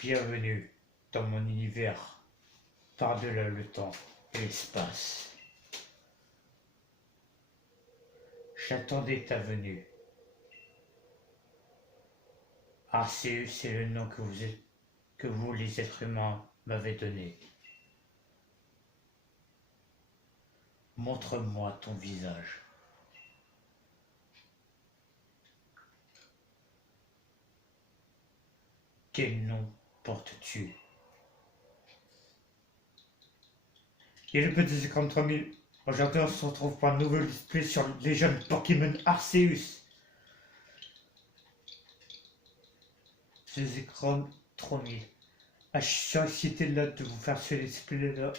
Bienvenue dans mon univers, par-delà le temps et l'espace. J'attendais ta venue. Arceus est le nom que vous les êtres humains m'avez donné. Montre-moi ton visage. Quel nom portes-tu? Et le petit 53 000. Aujourd'hui, on se retrouve pour un nouveau display sur les jeunes Pokémon Arceus. Ces écrans 3000. Ah, je suis excité là de vous faire ce display là.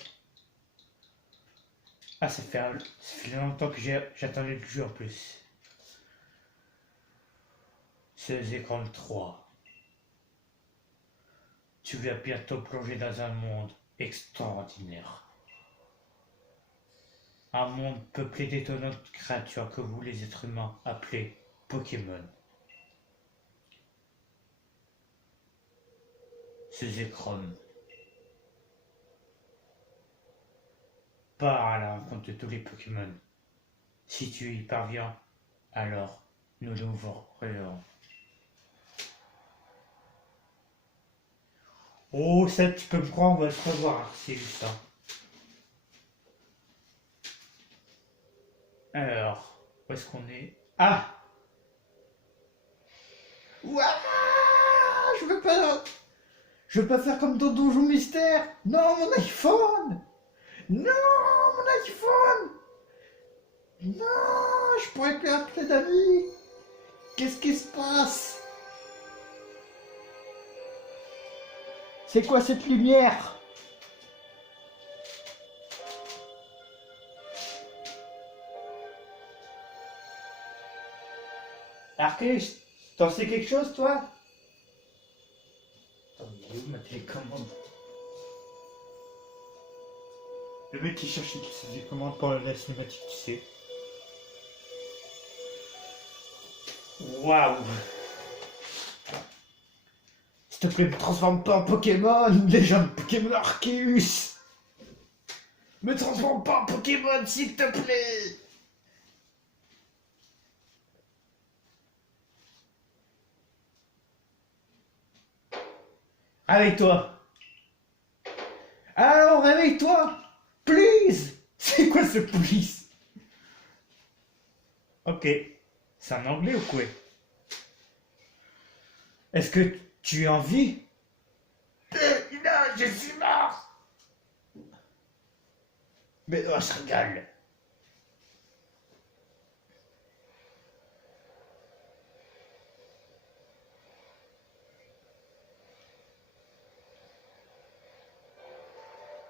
Ah, ça fait longtemps que j'attendais le jeu en plus. Ces écrans 3. Tu vas bientôt plonger dans un monde extraordinaire. Un monde peuplé d'étonnantes créatures que vous les êtres humains appelez Pokémon. Ces écrans part à la rencontre de tous les Pokémon. Si tu y parviens, alors nous l'ouvrirons. Oh, ça, tu peux me croire, on va se revoir, c'est juste ça. Alors, où est-ce qu'on est? Ah! Ouah! Je veux pas faire comme dans Donjon Mystère! Non, mon iPhone! Non, mon iPhone! Non, je pourrais plus appeler d'amis! Qu'est-ce qui se passe? C'est quoi cette lumière? Arceus, t'en sais quelque chose, toi? Attends, il est où ma télécommande? Le mec qui cherche sa télécommande pour la cinématique, tu sais. Waouh! S'il te plaît, me transforme pas en Pokémon, légende Pokémon Arceus! Me transforme pas en Pokémon, s'il te plaît! Réveille-toi! Alors, réveille-toi! Please! C'est quoi ce please? Ok. C'est en anglais ou quoi? Est-ce que tu es en vie? Non, je suis mort! Mais on se régale!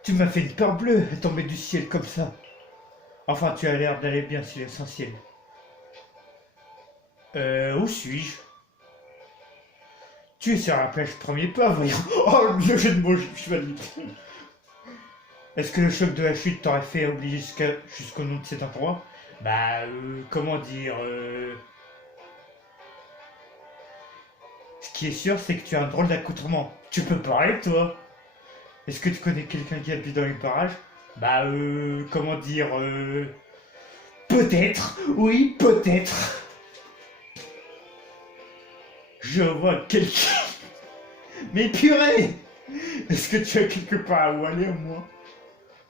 Tu m'as fait une peur bleue à tomber du ciel comme ça. Enfin, tu as l'air d'aller bien, c'est l'essentiel. Où suis-je? Tu es sur la plage premier pas, voyons. Oh, le jeu de mots, je suis valide. Est-ce que le choc de la chute t'aurait fait oublier jusqu'au nom de cet endroit? Bah, comment dire Ce qui est sûr, c'est que tu as un drôle d'accoutrement. Tu peux parler, toi? Est-ce que tu connais quelqu'un qui habite dans les parages? Bah, comment dire Peut-être, oui, peut-être. Je vois quelqu'un. Mais purée! Est-ce que tu as quelque part où aller, moi?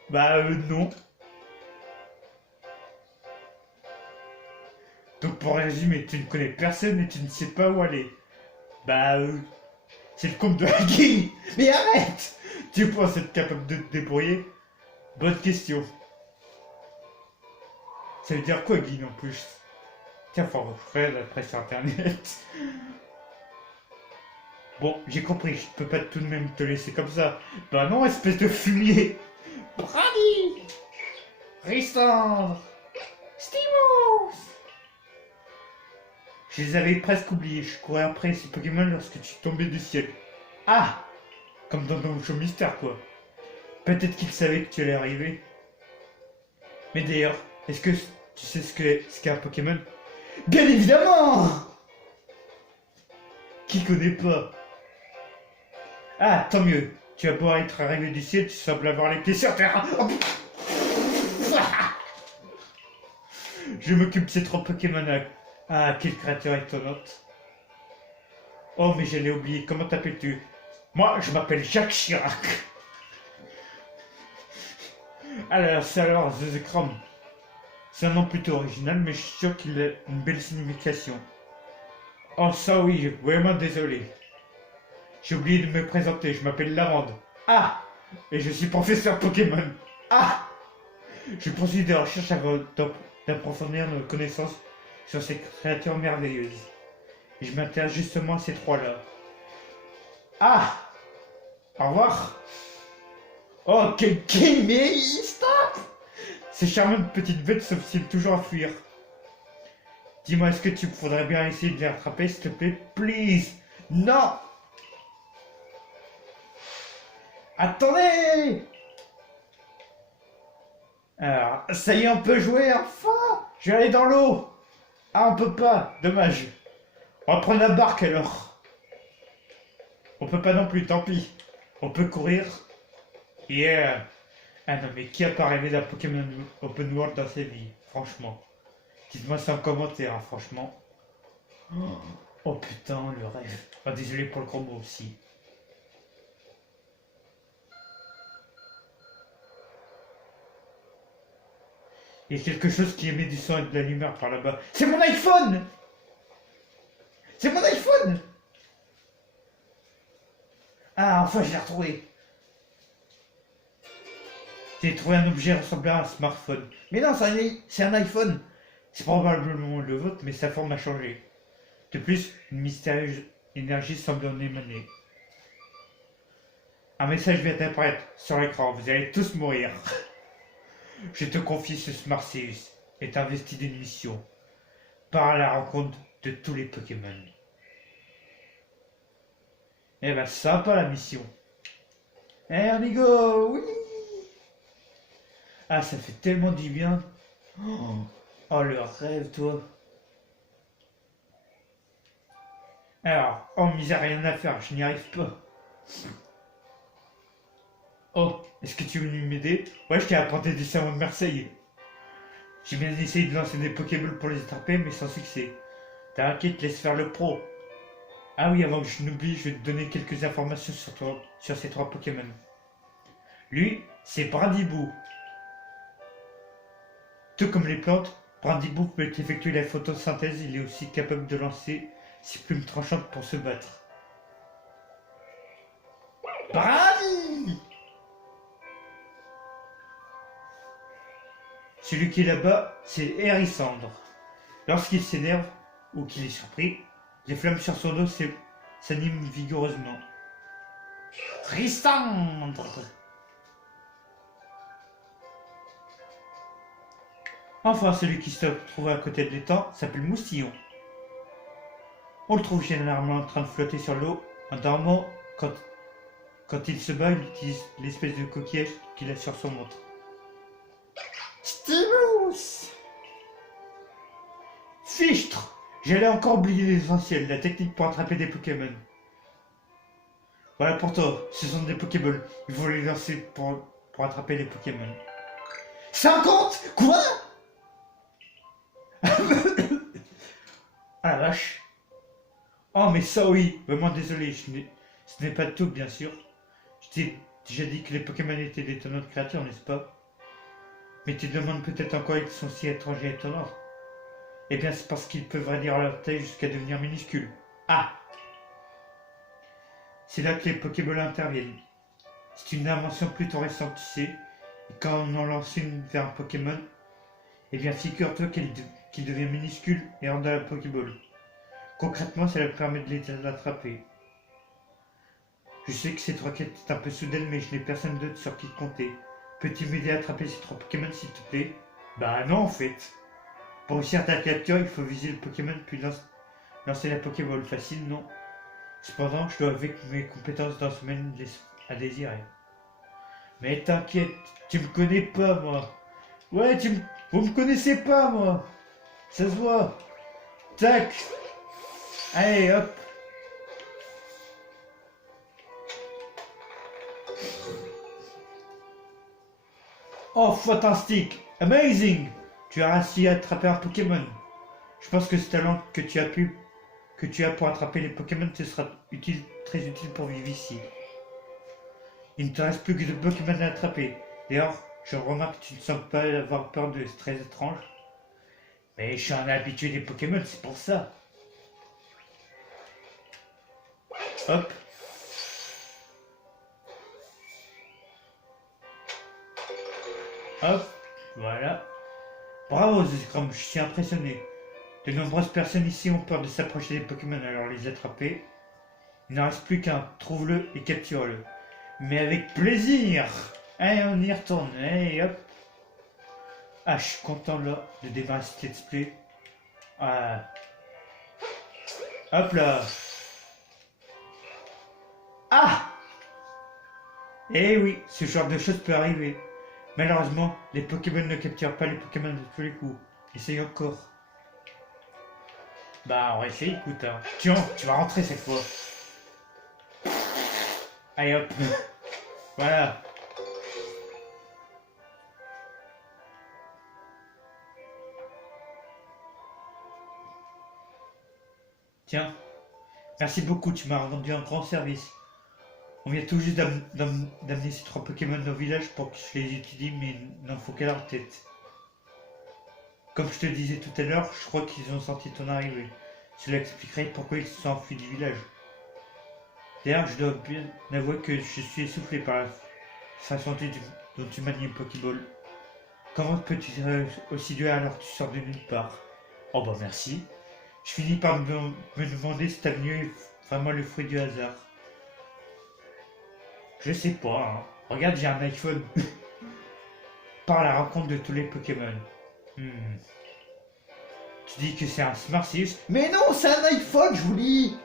Bah, non. Donc, pour résumer, tu ne connais personne et tu ne sais pas où aller. Bah, c'est le compte de la guille! Mais arrête! Tu penses être capable de te débrouiller? Bonne question. Ça veut dire quoi, guille, en plus? Tiens, faut refaire la presse sur internet. Bon, j'ai compris, je peux pas tout de même te laisser comme ça. Bah non, espèce de fumier. Brady, Ristandre, Stimos. Je les avais presque oubliés, je courais après ces Pokémon lorsque tu tombais du ciel. Ah! Comme dans Donjon Mystère, quoi. Peut-être qu'ils savaient que tu allais arriver. Mais d'ailleurs, est-ce que tu sais ce qu'est un Pokémon? Bien évidemment! Qui connaît pas? Ah, tant mieux. Tu vas pouvoir être arrivé du ciel, tu sembles avoir les pieds sur terre. Oh, je m'occupe de ces 3 Pokémon. Ah, quelle créature étonnante. Oh, mais j'allais oublier. Comment t'appelles-tu? Moi, je m'appelle Jacques Chirac. Alors, c'est alors The Chrome. C'est un nom plutôt original, mais je suis sûr qu'il a une belle signification. Oh, ça oui, vraiment désolé. J'ai oublié de me présenter, je m'appelle Lavande. Ah! Et je suis professeur Pokémon. Ah! Je poursuis des recherches avant d'approfondir nos connaissances sur ces créatures merveilleuses. Et je m'intéresse justement à ces 3-là. Ah! Au revoir! Oh, quel mais stop! Ces charmantes petites bêtes s'obstinent toujours à fuir. Dis-moi, est-ce que tu voudrais bien essayer de les rattraper, s'il te plaît? Please! Non! Attendez! Alors, ça y est, on peut jouer, enfin! Je vais aller dans l'eau! Ah, on peut pas, dommage. On va prendre la barque alors. On peut pas non plus, tant pis. On peut courir. Yeah! Ah non, mais qui a pas rêvé d'un Pokémon Open World dans sa vie? Franchement. Dites-moi ça en commentaire, hein, franchement. Oh putain, le rêve. Oh, désolé pour le gros mot aussi. Il y a quelque chose qui émet du sang et de la lumière par là-bas. C'est mon iPhone! C'est mon iPhone! Ah, enfin, je l'ai retrouvé. J'ai trouvé un objet ressemblant à un smartphone. Mais non, c'est un iPhone. C'est probablement le vôtre, mais sa forme a changé. De plus, une mystérieuse énergie semble en émaner. Un message vient d'apparaître sur l'écran. Vous allez tous mourir. Je te confie ce Smarseus est investi d'une mission. Par à la rencontre de tous les Pokémon. Eh ben, sympa la mission. Eh, on y go, oui. Ah, ça fait tellement du bien. Oh, le rêve, toi. Alors, oh, misère, rien à faire, je n'y arrive pas. Oh, est-ce que tu veux m'aider? Ouais, je t'ai apporté des savons de Marseille. J'ai bien essayé de lancer des Pokéballs pour les attraper, mais sans succès. T'inquiète, laisse faire le pro. Ah oui, avant que je n'oublie, je vais te donner quelques informations sur ces 3 Pokémon. Lui, c'est Brindibou. Tout comme les plantes, Brindibou peut effectuer la photosynthèse, il est aussi capable de lancer ses plumes tranchantes pour se battre. Brandi! Celui qui est là-bas, c'est Hérissandre. Lorsqu'il s'énerve ou qu'il est surpris, les flammes sur son dos s'animent vigoureusement. Tristandre! Enfin, celui qui se trouve à côté de l'étang s'appelle Moustillon. On le trouve généralement en train de flotter sur l'eau. En dormant, quand il se bat, il utilise l'espèce de coquillage qu'il a sur son ventre. Stimulus! Fichtre! J'allais encore oublier l'essentiel, la technique pour attraper des Pokémon. Voilà pour toi, ce sont des Pokéballs. Il faut les lancer pour attraper les Pokémon. 50? Quoi? Ah la vache. Oh mais ça oui, vraiment désolé, ce n'est pas tout bien sûr. Je t'ai déjà dit que les Pokémon étaient d'étonnantes créatures, n'est-ce pas? Mais tu te demandes peut-être en quoi ils sont si étrangers et étonnants. Eh bien c'est parce qu'ils peuvent réduire leur taille jusqu'à devenir minuscules. Ah! C'est là que les Pokéballs interviennent. C'est une invention plutôt récente, tu sais. Et quand on en lance une vers un Pokémon, eh bien figure-toi qu'il devient minuscule et rentre dans la Pokéball. Concrètement, cela permet de les attraper. Je sais que cette requête est un peu soudaine, mais je n'ai personne d'autre sur qui compter. Peux-tu m'aider à attraper ces 3 Pokémon, s'il te plaît? Bah non, en fait. Pour réussir ta capture, il faut viser le Pokémon puis lancer la Pokéball. Facile, non? Cependant, je dois avec mes compétences dans ce domaine à désirer. Mais t'inquiète, tu me connais pas, moi. Ouais, vous me connaissez pas, moi. Ça se voit. Tac. Allez, hop. Oh, fantastique! Amazing! Tu as réussi à attraper un Pokémon. Je pense que ce talent que tu as pour attraper les Pokémon te sera utile, très utile pour vivre ici. Il ne te reste plus que de Pokémon à attraper. D'ailleurs, je remarque que tu ne sembles pas avoir peur de stress étrange. Mais je suis un habitué des Pokémon, c'est pour ça. Hop. Hop. Voilà. Bravo, Zekrom, je suis impressionné. De nombreuses personnes ici ont peur de s'approcher des Pokémon, alors les attraper. Il n'en reste plus qu'un. Trouve-le et capture-le. Mais avec plaisir! Allez, on y retourne. Allez, hop. Ah, je suis content là de démarrer ce let's play. Ah. Hop là. Ah! Eh oui, ce genre de choses peut arriver. Malheureusement, les Pokémon ne capturent pas les Pokémon de tous les coups. Essaye encore. Bah, on va essayer, écoute. Hein. Tiens, tu vas rentrer cette fois. Allez hop. Voilà. Tiens. Merci beaucoup, tu m'as rendu un grand service. On vient tout juste d'amener ces 3 Pokémon au village pour que je les étudie, mais il n'en faut qu'à leur tête. Comme je te le disais tout à l'heure, je crois qu'ils ont senti ton arrivée. Cela expliquerait pourquoi ils se sont enfuis du village. D'ailleurs, je dois bien avouer que je suis essoufflé par la façon dont tu manies une Pokéball. Comment peux-tu être aussi doué alors que tu sors de nulle part? Oh bah merci. Je finis par me demander si ta venue est vraiment le fruit du hasard. Je sais pas, hein. Regarde, j'ai un iPhone. Par la rencontre de tous les Pokémon. Tu dis que c'est un Smart 6? Mais non, c'est un iPhone, je vous dis.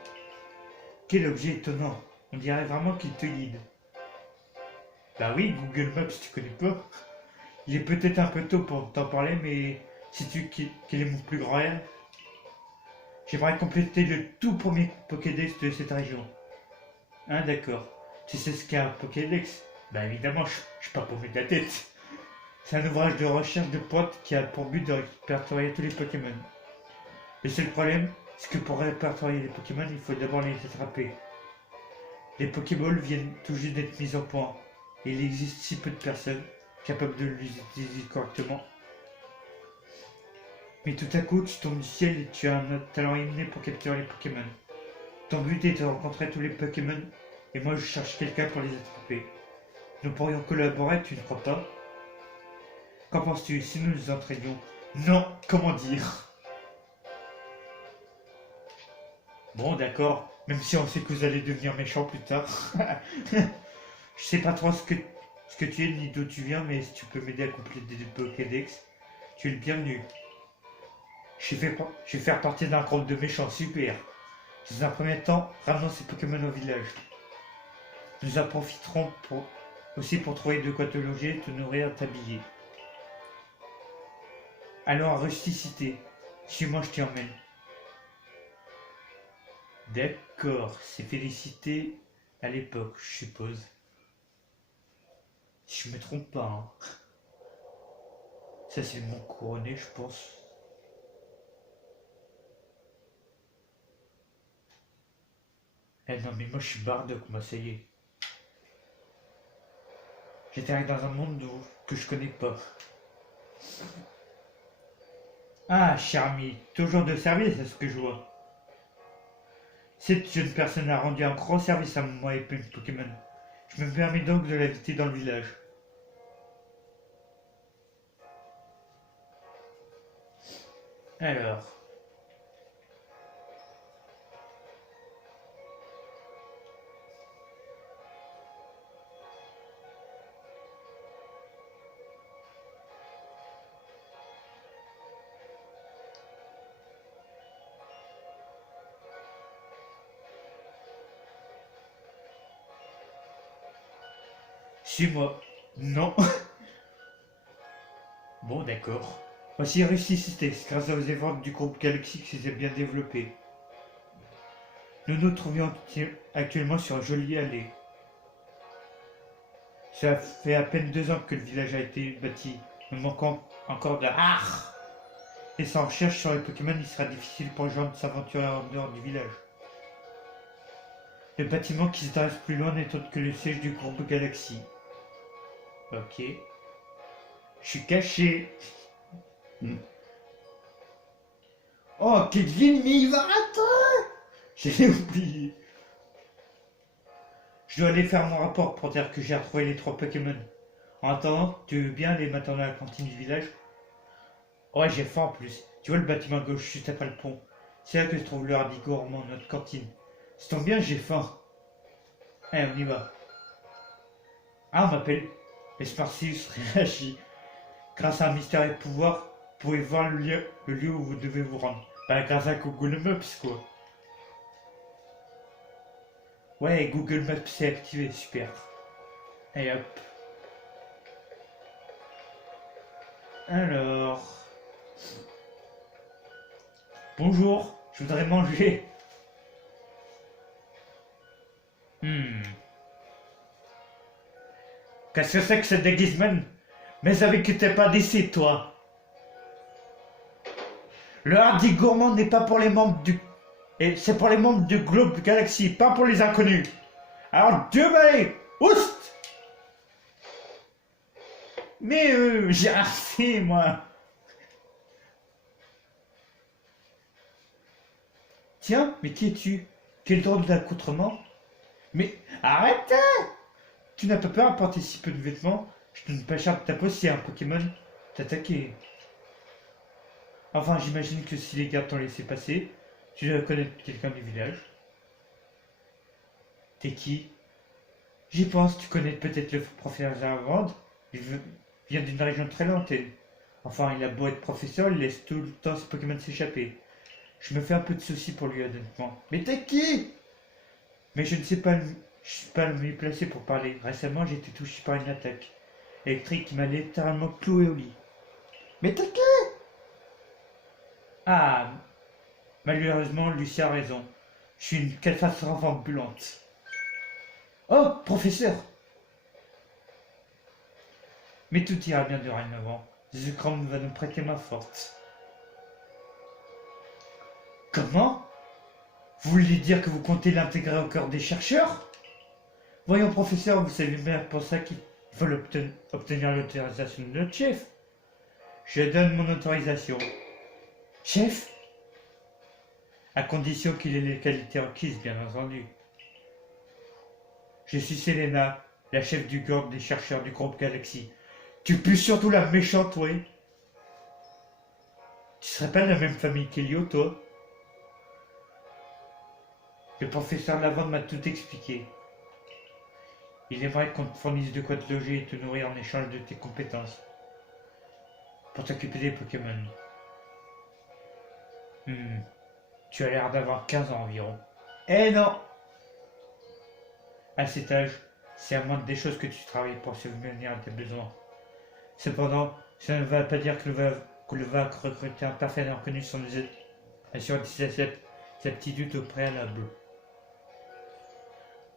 Quel objet étonnant. On dirait vraiment qu'il te guide. Bah oui, Google Maps, tu connais pas. Il est peut-être un peu tôt pour t'en parler, mais sais-tu quel est mon plus grand rêve? J'aimerais compléter le tout premier Pokédex de cette région. Hein, d'accord. Tu sais ce qu'est un Pokédex? Bah évidemment, je suis pas paumé de la tête. C'est un ouvrage de recherche de pointe qui a pour but de répertorier tous les Pokémon. Le seul problème, c'est que pour répertorier les Pokémon, il faut d'abord les attraper. Les Pokéballs viennent tout juste d'être mises au point, et il existe si peu de personnes capables de les utiliser correctement. Mais tout à coup, tu tombes du ciel et tu as un talent inné pour capturer les Pokémon. Ton but est de rencontrer tous les Pokémon, et moi je cherche quelqu'un pour les attraper. Nous pourrions collaborer, tu ne crois pas? Qu'en penses-tu si nous nous entraînions? Non, comment dire? Bon, d'accord, même si on sait que vous allez devenir méchant plus tard. Je sais pas trop ce que tu es ni d'où tu viens, mais si tu peux m'aider à compléter des Pokédex, tu es le bienvenu. Je vais faire partie d'un groupe de méchants, super. Dans un premier temps, ramenons ces Pokémon au village. Nous en profiterons aussi pour trouver de quoi te loger, te nourrir, t'habiller. Alors à Rusticité, suis-moi, je t'y emmène. D'accord, c'est Félicité à l'époque, je suppose. Si je me trompe pas, hein. Ça c'est le mont couronné, je pense. Eh non mais moi je suis Bardock, moi ça y est. J'étais dans un monde que je connais pas. Ah, cher ami, toujours de service à ce que je vois. Cette jeune personne a rendu un grand service à moi et Pokémon. Je me permets donc de l'inviter dans le village. Alors. Suis-moi. Non. Bon, d'accord. Voici réussi Systex, grâce aux efforts du groupe Galaxy qui s'est bien développé. Nous nous trouvions actuellement sur une jolie allée. Ça fait à peine 2 ans que le village a été bâti, me manquant encore de art. Et sans recherche sur les Pokémon, il sera difficile pour les gens de s'aventurer en dehors du village. Le bâtiment qui se dresse plus loin n'est autre que le siège du groupe Galaxy. Ok. Je suis caché. Oh, Kevin, mais il va rater! J'ai oublié. Je dois aller faire mon rapport pour dire que j'ai retrouvé les 3 Pokémon. En attendant, tu veux bien aller m'attendre à la cantine du village? Ouais, j'ai faim en plus. Tu vois le bâtiment à gauche juste après le pont? C'est là que se trouve le Hardy Gourmand, notre cantine. Ça tombe bien, j'ai faim. Allez, on y va. Ah, on m'appelle. Esparcius réagit. Grâce à un mystérieux pouvoir, vous pouvez voir le lieu où vous devez vous rendre. Bah, grâce à Google Maps, quoi. Ouais, Google Maps s'est activé, super. Et hop. Alors. Bonjour, je voudrais manger. Qu'est-ce que c'est que ce déguisement? Mais avec que t'es pas d'ici, toi. Le Hardy Gourmand n'est pas pour les membres du... Et c'est pour les membres du Globe Galaxy, pas pour les inconnus. Alors, Dieu balai, oust! Mais j'ai assez, moi. Tiens, mais qui es-tu? Quel drôle d'accoutrement? Mais arrêtez! Tu n'as pas peur à porter si peu de vêtements? Je ne donne pas cher de ta peau si un Pokémon t'attaquait. Enfin, j'imagine que si les gardes t'ont laissé passer, tu dois connaître quelqu'un du village. T'es qui? J'y pense, tu connais peut-être le professeur Zarvand. Il vient d'une région très lointaine. Enfin, il a beau être professeur, il laisse tout le temps ses Pokémon s'échapper. Je me fais un peu de soucis pour lui, honnêtement. Mais t'es qui? Mais je ne sais pas, je suis pas le mieux placé pour parler. Récemment, j'ai été touché par une attaque électrique qui m'a littéralement cloué au lit. Mais t'es qui? Ah, malheureusement, Lucia a raison. Je suis une catastrophe ambulante. Oh, professeur! Mais tout ira bien dorénavant. Zekrom va nous prêter main forte. Comment? Vous voulez dire que vous comptez l'intégrer au cœur des chercheurs? Voyons, professeur, vous savez bien pour ça qu'il faut obtenir l'autorisation de notre chef. Je donne mon autorisation. Chef? À condition qu'il ait les qualités requises, bien entendu. Je suis Selena, la chef du corps des chercheurs du groupe Galaxy. Tu pues surtout la méchante, oui. Tu serais pas de la même famille qu'Elio, toi? Le professeur Lavande m'a tout expliqué. Il aimerait qu'on te fournisse de quoi te loger et te nourrir en échange de tes compétences. Pour t'occuper des Pokémon. Tu as l'air d'avoir 15 ans environ. Eh non! À cet âge, c'est à moindre des choses que tu travailles pour subvenir à tes besoins. Cependant, ça ne va pas dire que le va recruter un partenaire connu sans nous assurer ses aptitudes au préalable.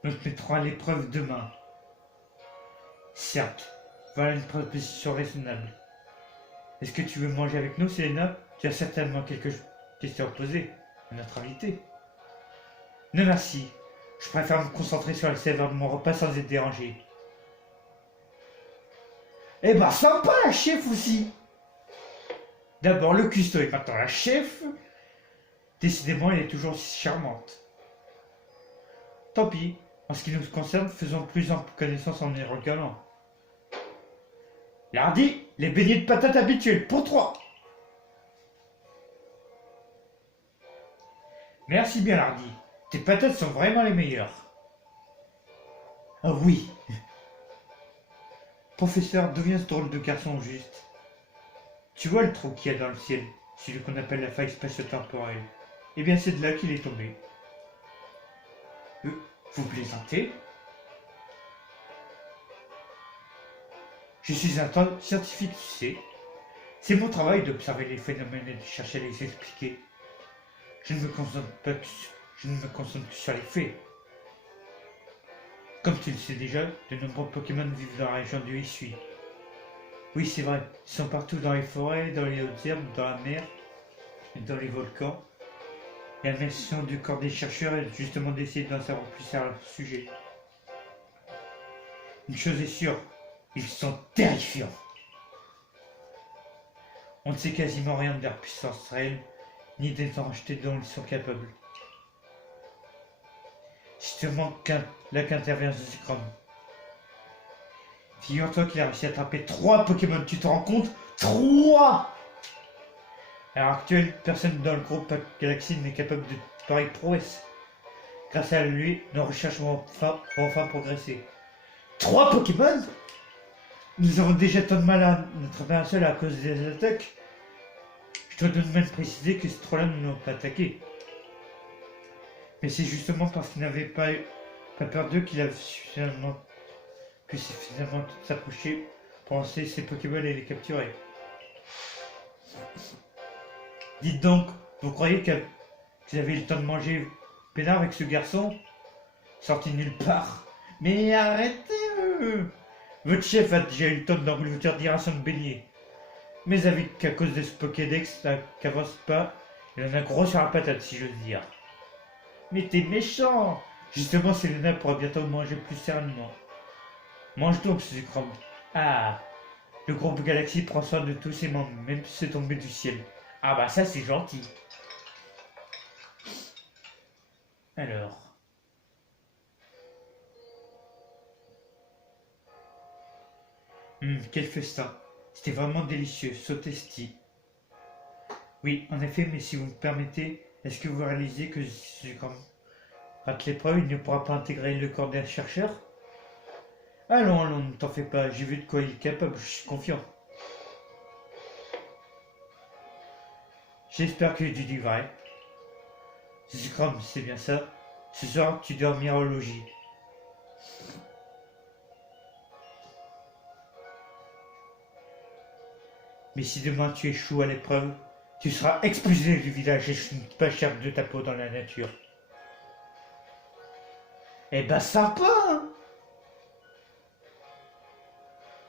Nous te mettrons à l'épreuve demain. Certes, voilà une proposition raisonnable. Est-ce que tu veux manger avec nous, Selena? Tu as certainement quelques questions à poser à notre invité. Non merci, je préfère me concentrer sur la saveur de mon repas sans être dérangé. Eh ben sympa la chef aussi. D'abord le cuistot et maintenant la chef. Décidément, elle est toujours si charmante. Tant pis, en ce qui nous concerne, faisons plus ample connaissance en les regalant. Lardy, les beignets de patates habituels pour 3. Merci bien Lardy, tes patates sont vraiment les meilleures. Ah oui. Professeur, d'où vient ce drôle de garçon au juste? Tu vois le trou qu'il y a dans le ciel, celui qu'on appelle la faille spatio-temporelle. Eh bien c'est de là qu'il est tombé. Vous plaisantez? Je suis un scientifique, tu sais. C'est mon travail d'observer les phénomènes et de chercher à les expliquer. Je ne me concentre que sur les faits. Comme tu le sais déjà, de nombreux Pokémon vivent dans la région du Hisui. Oui, c'est vrai, ils sont partout dans les forêts, dans les hautes herbes, dans la mer et dans les volcans. Et la mission du corps des chercheurs est justement d'essayer d'en savoir plus sur leur sujet. Une chose est sûre, ils sont terrifiants. On ne sait quasiment rien de leur puissance réelle, ni des dangereusetés dont ils sont capables. C'est sûrement là qu'intervient Zekrom. Figure-toi qu'il a réussi à attraper 3 Pokémon, tu te rends compte? 3! À l'heure actuelle, personne dans le groupe Galaxy n'est capable de pareille prouesse. Grâce à lui, nos recherches vont enfin progresser. 3 Pokémon? Nous avons déjà tant de mal à attraper un seul à cause des attaques. Je dois tout de même préciser que ces 3-là ne nous ont pas attaqué. Mais c'est justement parce qu'il n'avait pas peur d'eux qu'il a pu suffisamment s'approcher pour lancer ses Pokémon et les capturer. Dites donc, vous croyez que vous avez eu le temps de manger peinard avec ce garçon? Sorti nulle part. Mais arrêtez Votre chef a déjà eu le temps d'engloutir 10 rations de beignets. Mais avec qu'à cause de ce Pokédex, ça qu'avance pas, il en a gros sur la patate si j'ose dire. Mais t'es méchant! Justement, Selena pourra bientôt manger plus sereinement. Mange donc, Zekrom. Ah! Le groupe Galaxy prend soin de tous ses membres, même si c'est tombé du ciel. Ah bah ça c'est gentil. Alors. Quel festin. C'était vraiment délicieux, sautesti. Oui, en effet, mais si vous me permettez, est-ce que vous réalisez que Zekrom rate l'épreuve, il ne pourra pas intégrer le corps d'un chercheur? Allons, ne t'en fais pas, j'ai vu de quoi il est capable, je suis confiant. J'espère que tu dis vrai. Zekrom, c'est bien ça. Ce soir, tu dormiras au logis. Mais si demain tu échoues à l'épreuve, tu seras expulsé du village et je ne pas cher de ta peau dans la nature. Eh ben sympa, hein.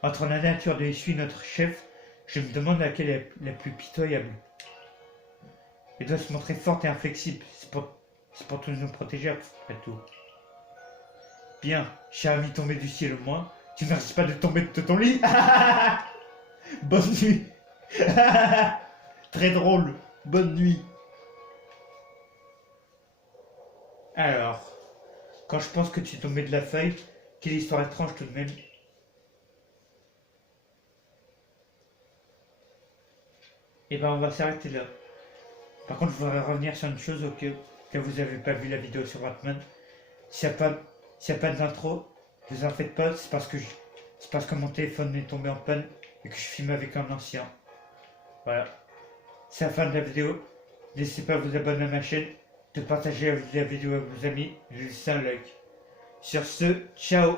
Entre la nature de Hisui et notre chef, je me demande laquelle est la plus pitoyable. Elle doit se montrer forte et inflexible. C'est pour tout nous protéger après tout. Bien, cher ami tombé du ciel au moins, tu ne risques pas de tomber de ton lit. Bonne nuit. Très drôle. Bonne nuit. Alors, quand je pense que tu es tombé de la feuille, quelle histoire étrange tout de même. Et ben on va s'arrêter là. Par contre, je voudrais revenir sur une chose au cas où vous n'avez pas vu la vidéo sur Batman. S'il n'y a pas d'intro, ne vous en faites pas, c'est parce que mon téléphone est tombé en panne et que je filme avec un ancien. Voilà. C'est la fin de la vidéo. N'hésitez pas à vous abonner à ma chaîne, de partager la vidéo à vos amis et de laisser un like. Sur ce, ciao!